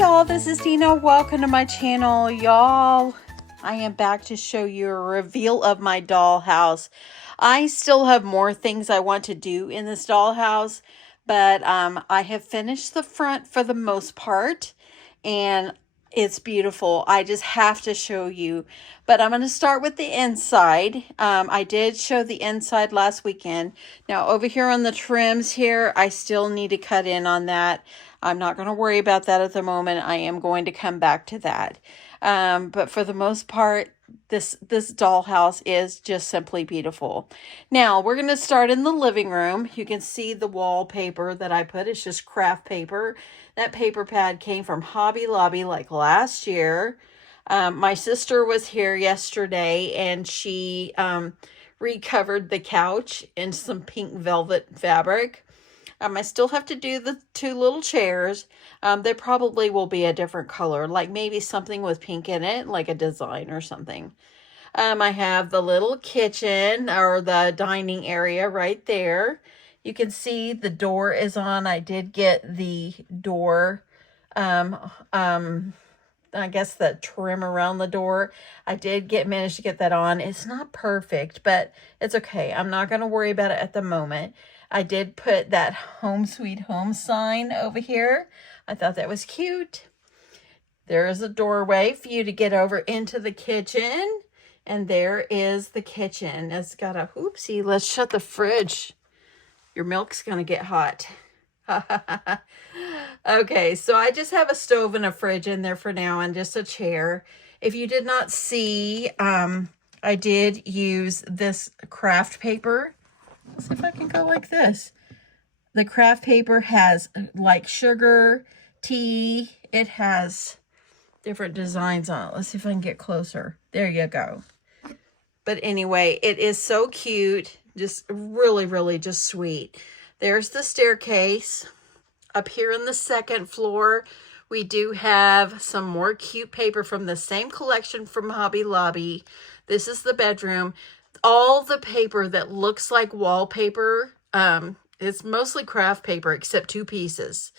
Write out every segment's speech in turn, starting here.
y'all, this is Dina. Welcome to my channel, y'all. I am back to show you a reveal of my dollhouse. I still have more things I want to do in this dollhouse, but I have finished the front for the most part, and it's beautiful. I just have to show you, but I'm going to start with the inside. I did show the inside last weekend. Now over here on the trims here, I still need to cut in on that. I'm not going to worry about that at the moment. I am going to come back to that. But for the most part, this dollhouse is just simply beautiful. Now, we're going to start in the living room. You can see the wallpaper that I put. It's just craft paper. That paper pad came from Hobby Lobby like last year. My sister was here yesterday, and she recovered the couch in some pink velvet fabric. I still have to do the two little chairs. They probably will be a different color, like maybe something with pink in it, like a design or something. I have the little kitchen or the dining area right there. You can see the door is on. I did get the door, I guess the trim around the door. I did manage to get that on. It's not perfect, but it's okay. I'm not going to worry about it at the moment. I did put that home sweet home sign over here. I thought that was cute. There is a doorway for you to get over into the kitchen. And there is the kitchen. It's got a, oopsie, let's shut the fridge. Your milk's going to get hot. Okay, so I just have a stove and a fridge in there for now and just a chair. If you did not see, I did use this craft paper. Let's see if I can go like this. The craft paper has like sugar, tea. It has different designs on it. Let's see if I can get closer. There you go. But anyway, it is so cute. Just really, really just sweet. There's the staircase. Up here in the second floor, we do have some more cute paper from the same collection from Hobby Lobby. This is the bedroom. All the paper that looks like wallpaper, it's mostly craft paper except two pieces.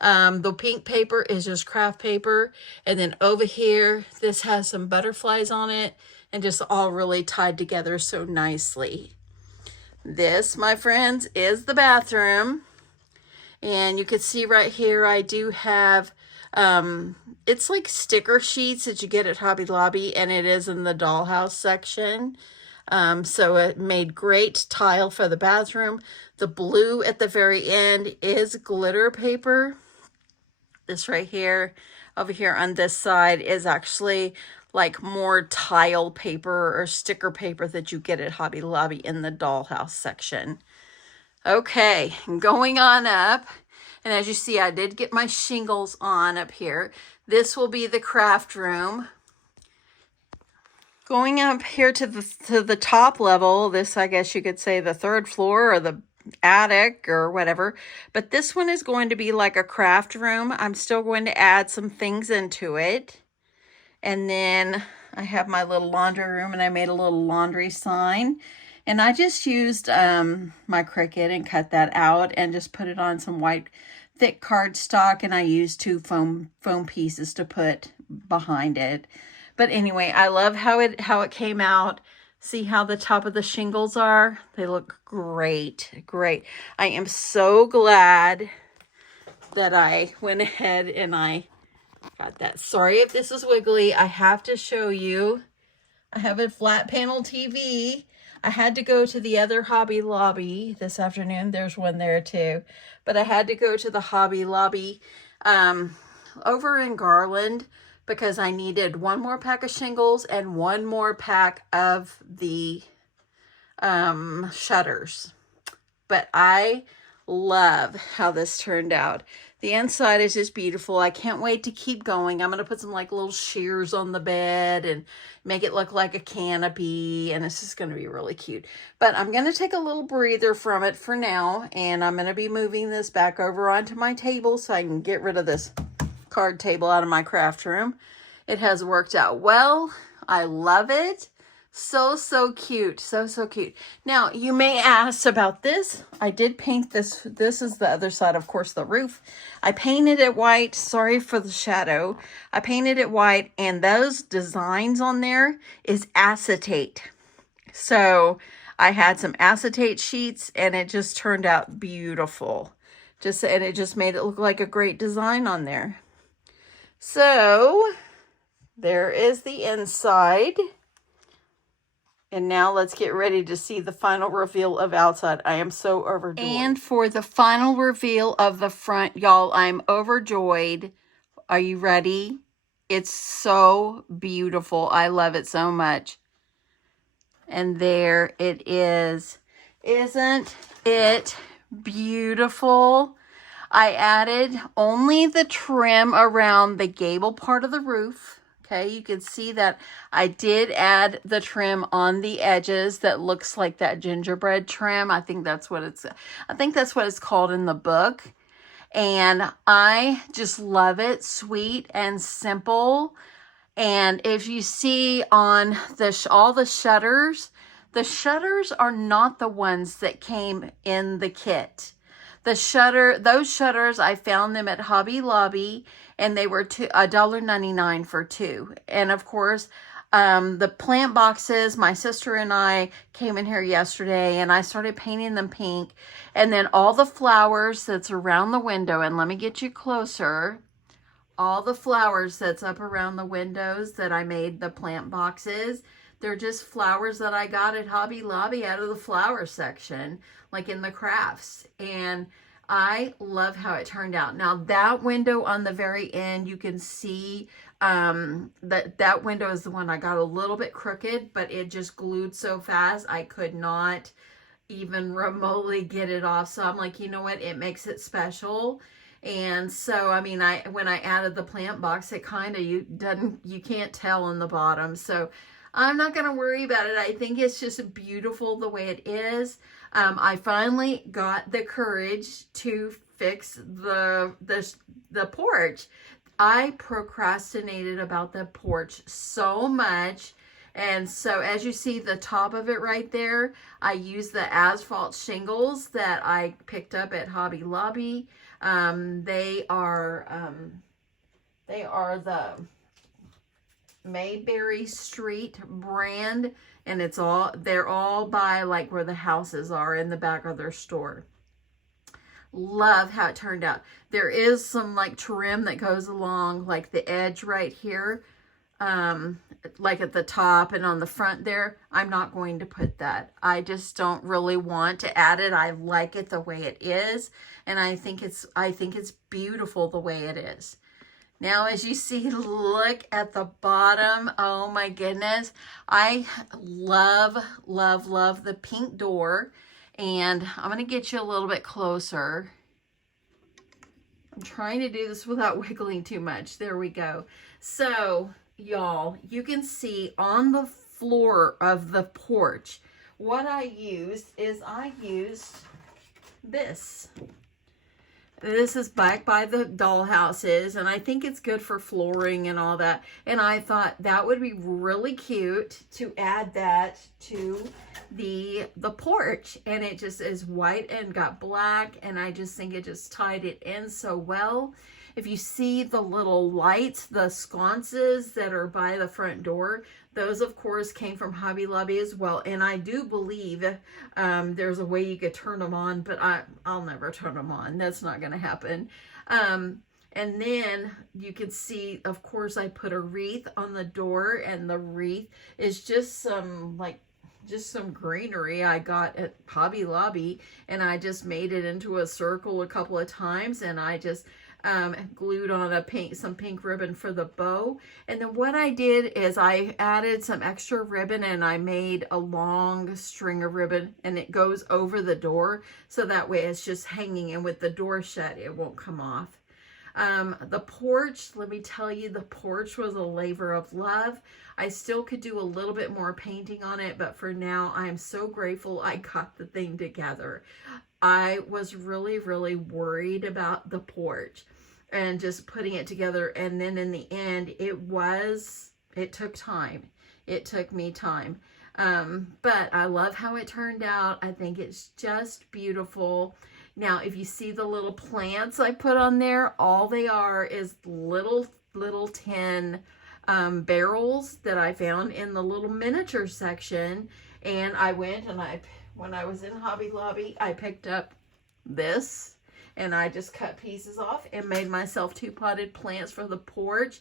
The pink paper is just craft paper. And then over here, this has some butterflies on it and just all really tied together so nicely. This, my friends, is the bathroom. And you can see right here, I do have, it's like sticker sheets that you get at Hobby Lobby, and it is in the dollhouse section. So it made great tile for the bathroom. The blue at the very end is glitter paper. This right here, over here on this side, is actually like more tile paper or sticker paper that you get at Hobby Lobby in the dollhouse section. Okay, going on up. And as you see, I did get my shingles on up here. This will be the craft room. Going up here to the top level, this, I guess you could say the third floor or the attic or whatever. But this one is going to be like a craft room. I'm still going to add some things into it. And then I have my little laundry room, and I made a little laundry sign. And I just used my Cricut and cut that out and just put it on some white thick cardstock. And I used two foam pieces to put behind it. But anyway, I love how it came out. See how the top of the shingles are? They look great, great. I am so glad that I went ahead and I got that. Sorry if this is wiggly. I have to show you. I have a flat panel TV. I had to go to the other Hobby Lobby this afternoon. There's one there too. But I had to go to the Hobby Lobby over in Garland, because I needed one more pack of shingles and one more pack of the shutters. But I love how this turned out. The inside is just beautiful. I can't wait to keep going. I'm going to put some like little shears on the bed and make it look like a canopy. And it's just going to be really cute. But I'm going to take a little breather from it for now. And I'm going to be moving this back over onto my table so I can get rid of this card table out of my craft room. It has worked out well. I love it. So cute. So cute. Now, you may ask about this. I did paint this. This is the other side, of course, the roof. I painted it white. Sorry for the shadow. I painted it white, and those designs on there is acetate. So I had some acetate sheets, and it just turned out beautiful. And it just made it look like a great design on there. So there is the inside. And now let's get ready to see the final reveal of outside. I am so overjoyed. And for the final reveal of the front, y'all, I'm overjoyed. Are you ready? It's so beautiful. I love it so much. And there it is. Isn't it beautiful? I added only the trim around the gable part of the roof. Okay, you can see that I did add the trim on the edges that looks like that gingerbread trim. I think that's what it's called in the book. And I just love it. Sweet and simple. And if you see on all the shutters are not the ones that came in the kit. Those shutters, I found them at Hobby Lobby, and they were $1.99 for two. And of course, the plant boxes, my sister and I came in here yesterday, and I started painting them pink. And then all the flowers that's around the window, and let me get you closer. All the flowers that's up around the windows that I made the plant boxes, they're just flowers that I got at Hobby Lobby out of the flower section, like in the crafts. And I love how it turned out. Now that window on the very end, you can see that window is the one I got a little bit crooked, but it just glued so fast I could not even remotely get it off. So I'm like, you know what? It makes it special. And so, I mean, when I added the plant box, it kind of, you can't tell on the bottom. So I'm not going to worry about it. I think it's just beautiful the way it is. I finally got the courage to fix the porch. I procrastinated about the porch so much. And so as you see the top of it right there, I used the asphalt shingles that I picked up at Hobby Lobby. They are the Mayberry Street brand, and they're all by like where the houses are in the back of their store. Love how it turned out. There is some like trim that goes along like the edge right here, like at the top and on the front there. I'm not going to put that. I just don't really want to add it. I like it the way it is, and I think it's beautiful the way it is. Now, as you see, look at the bottom. Oh my goodness. I love, love, love the pink door. And I'm going to get you a little bit closer. I'm trying to do this without wiggling too much. There we go. So, y'all, you can see on the floor of the porch, what I used is this. This is back by the Dollhouses, and I think it's good for flooring and all that. And I thought that would be really cute to add that to the porch. And it just is white and got black, and I just think it just tied it in so well. If you see the little lights, the sconces that are by the front door, those, of course, came from Hobby Lobby as well. And I do believe there's a way you could turn them on, but I'll never turn them on. That's not going to happen. And then you can see, of course, I put a wreath on the door, and the wreath is just some greenery I got at Hobby Lobby, and I just made it into a circle a couple of times, and I just glued on some pink ribbon for the bow. And then what I did is I added some extra ribbon, and I made a long string of ribbon, and it goes over the door, so that way it's just hanging, and with the door shut, it won't come off. The porch, let me tell you, the porch was a labor of love. I still could do a little bit more painting on it, but for now, I am so grateful I got the thing together. I was really, really worried about the porch and just putting it together. And then in the end, it took time. It took me time. But I love how it turned out. I think it's just beautiful. Now, if you see the little plants I put on there, all they are is little tin barrels that I found in the little miniature section. And I went and when I was in Hobby Lobby, I picked up this and I just cut pieces off and made myself 2 potted plants for the porch.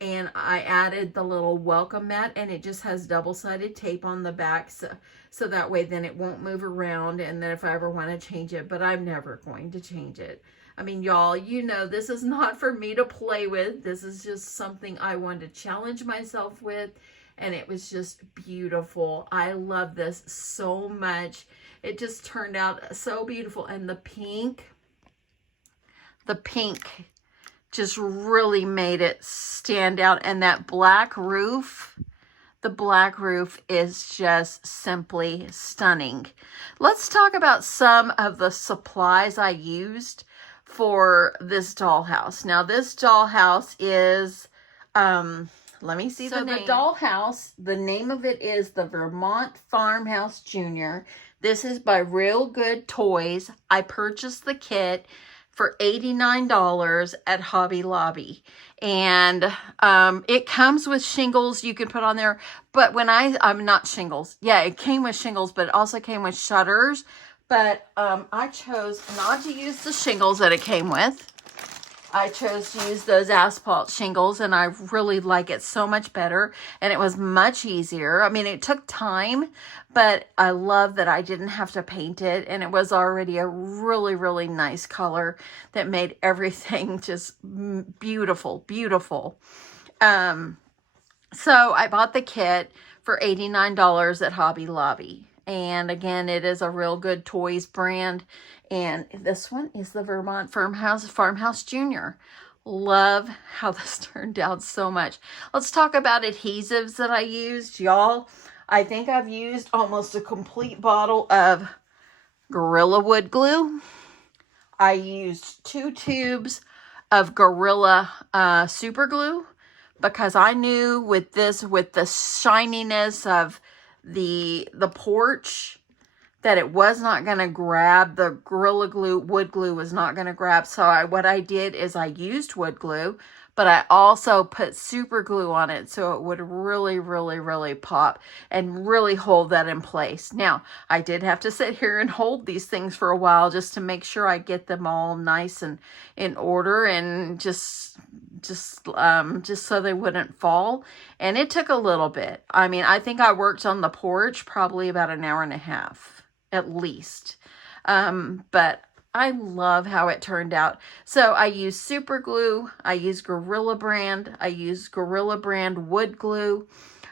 And I added the little welcome mat, and it just has double-sided tape on the back, so that way then it won't move around, and then if I ever want to change it, but I'm never going to change it. I mean, y'all, you know, this is not for me to play with. This is just something I wanted to challenge myself with, and it was just beautiful. I love this so much. It just turned out so beautiful, and the pink just really made it stand out. And that black roof, the black roof is just simply stunning. Let's talk about some of the supplies I used for this dollhouse. Now this dollhouse is, let me see the name. So the dollhouse, the name of it is the Vermont Farmhouse Junior. This is by Real Good Toys. I purchased the kit for $89 at Hobby Lobby. And it comes with shingles you can put on there. But when I'm not shingles. Yeah, it came with shingles, but it also came with shutters. But I chose not to use the shingles that it came with. I chose to use those asphalt shingles, and I really like it so much better, and it was much easier. I mean, it took time, but I love that I didn't have to paint it, and it was already a really, really nice color that made everything just beautiful, beautiful. So I bought the kit for $89 at Hobby Lobby. And again, it is a Real Good Toys brand. And this one is the Vermont Farmhouse Junior. Love how this turned out so much. Let's talk about adhesives that I used. Y'all, I think I've used almost a complete bottle of Gorilla Wood Glue. I used 2 tubes of Gorilla Super Glue, because I knew with the shininess of the porch, that it was not going to grab. The Gorilla Glue, wood glue was not going to grab. So what I did is I used wood glue, but I also put super glue on it so it would really, really, really pop and really hold that in place. Now, I did have to sit here and hold these things for a while just to make sure I get them all nice and in order, and just so they wouldn't fall. And it took a little bit. I mean, I think I worked on the porch probably about an hour and a half at least. But I love how it turned out. So I used super glue. I used Gorilla Brand. I used Gorilla Brand wood glue.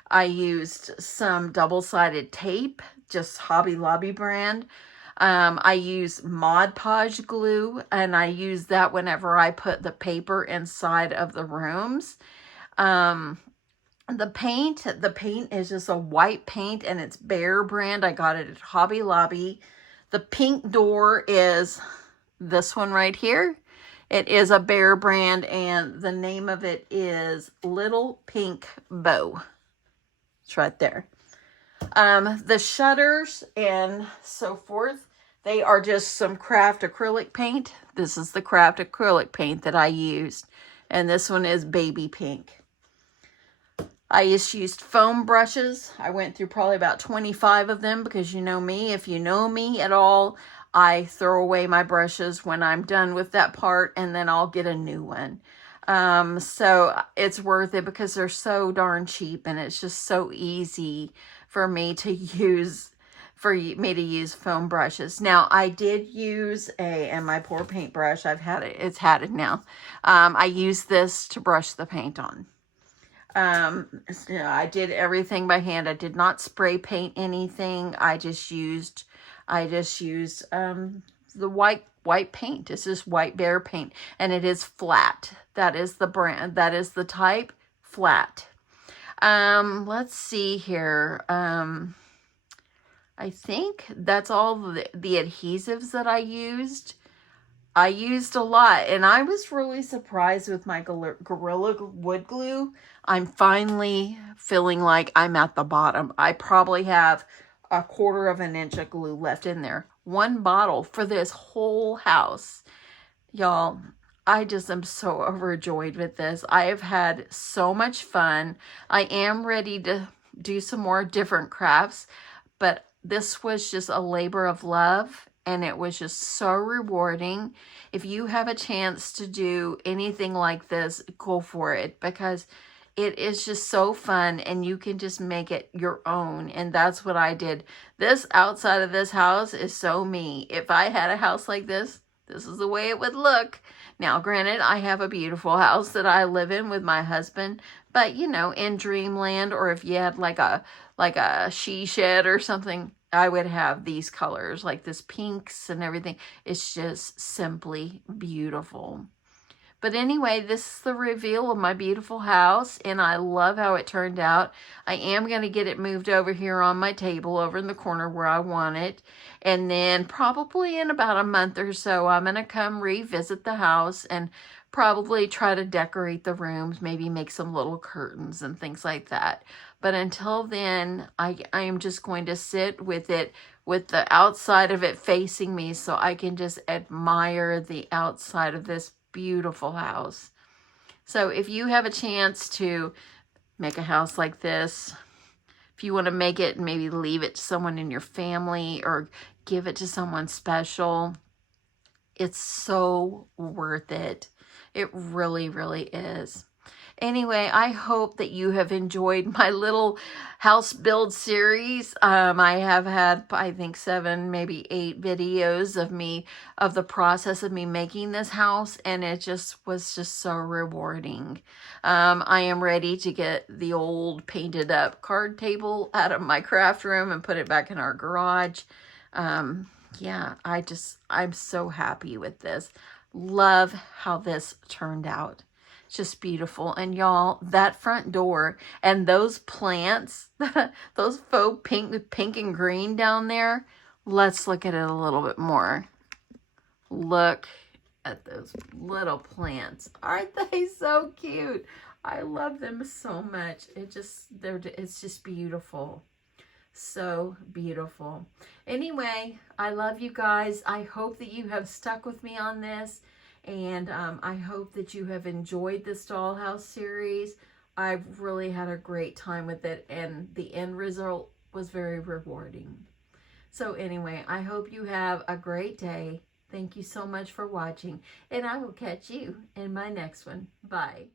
I used some double-sided tape, just Hobby Lobby brand. I use Mod Podge glue, and I use that whenever I put the paper inside of the rooms. The paint is just a white paint, and it's Behr brand. I got it at Hobby Lobby. The pink door is this one right here. It is a Behr brand, and the name of it is Little Pink Bow. It's right there. The shutters and so forth, they are just some craft acrylic paint. This is the craft acrylic paint that I used, and this one is baby pink. I just used foam brushes. I went through probably about 25 of them, because you know me, if you know me at all, I throw away my brushes when I'm done with that part, and then I'll get a new one. So it's worth it because they're so darn cheap, and it's just so easy for me to use foam brushes. Now, I did use and my poor paintbrush, it's had it now. I used this to brush the paint on. I did everything by hand. I did not spray paint anything. I just used the white paint. This is white Behr paint, and it is flat. That is the brand. That is the type, flat. Let's see here. I think that's all the adhesives that I used. I used a lot, and I was really surprised with my Gorilla Wood Glue. I'm finally feeling like I'm at the bottom. I probably have a 1/4 of an inch of glue left in there. One bottle for this whole house. Y'all, I just am so overjoyed with this. I have had so much fun. I am ready to do some more different crafts, but this was just a labor of love, and it was just so rewarding. If you have a chance to do anything like this, go for it, because it is just so fun, and you can just make it your own. And that's what I did. This outside of this house is so me. If I had a house like this is the way it would look. Now, granted, I have a beautiful house that I live in with my husband, but you know, in dreamland, or if you had like a she shed or something, I would have these colors, like this pinks and everything. It's just simply beautiful. But anyway, this is the reveal of my beautiful house, and I love how it turned out. I am going to get it moved over here on my table over in the corner where I want it. And then probably in about a month or so, I'm going to come revisit the house and probably try to decorate the rooms, maybe make some little curtains and things like that. But until then, I am just going to sit with it, with the outside of it facing me, so I can just admire the outside of this beautiful house. So if you have a chance to make a house like this, if you want to make it and maybe leave it to someone in your family or give it to someone special, it's so worth it. It really, really is. Anyway, I hope that you have enjoyed my little house build series. I have had, I think, 7, maybe 8 videos of the process of me making this house, and it was just so rewarding. I am ready to get the old painted up card table out of my craft room and put it back in our garage. Yeah, I'm so happy with this. Love how this turned out. Just beautiful. And y'all, that front door and those plants, those faux pink and green down there, let's look at it a little bit more. Look at those little plants. Aren't they so cute? I love them so much. It's just beautiful. So beautiful. Anyway, I love you guys. I hope that you have stuck with me on this. And I hope that you have enjoyed this Dollhouse series. I've really had a great time with it, and the end result was very rewarding. So anyway, I hope you have a great day. Thank you so much for watching, and I will catch you in my next one. Bye.